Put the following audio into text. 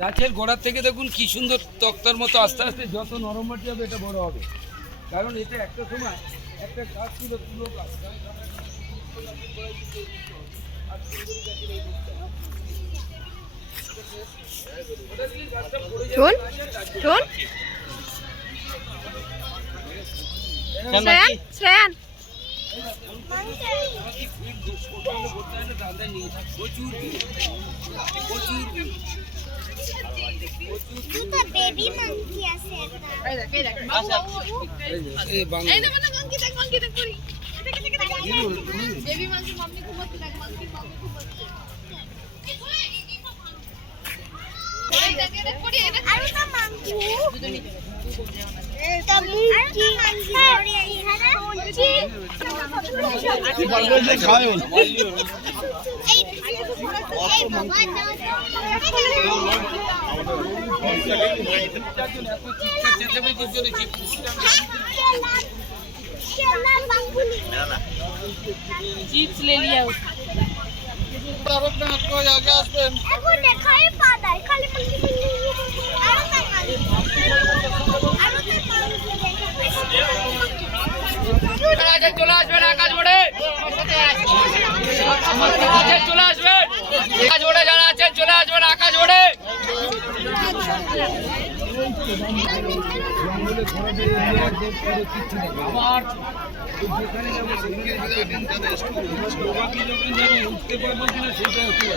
গাছের গোড়ার থেকে দেখুন কি সুন্দর তক্তার মতো আস্তে আস্তে যত নরম মাটি হবে এটা বড় হবে। কারণ এটা একটা সময় একটা গাছ ছিল তুলো গাছ। শোন শোন শ্রেয়ান শ্রেয়ান বেবি মাংকি আছে বেবি মাংকি মাম্মি ঘুমাচ্ছে দেখ মাংকি মাম্মি ঘুমাচ্ছে আরো না মাংকি তা মুংকি মাংকি বাংলাদেশে খায় না এই বাবা না चिप्स ले लिया এখন দেখাই পাদাই খালি আরো না চলে আসবেন আকাশ মোড়ে, চলে আসবেন আকাশ মোড়ে, যারা আছেন চলে আসবেন আকাশ মোড়ে। উঠতে পারবো কিনা সেটা হচ্ছে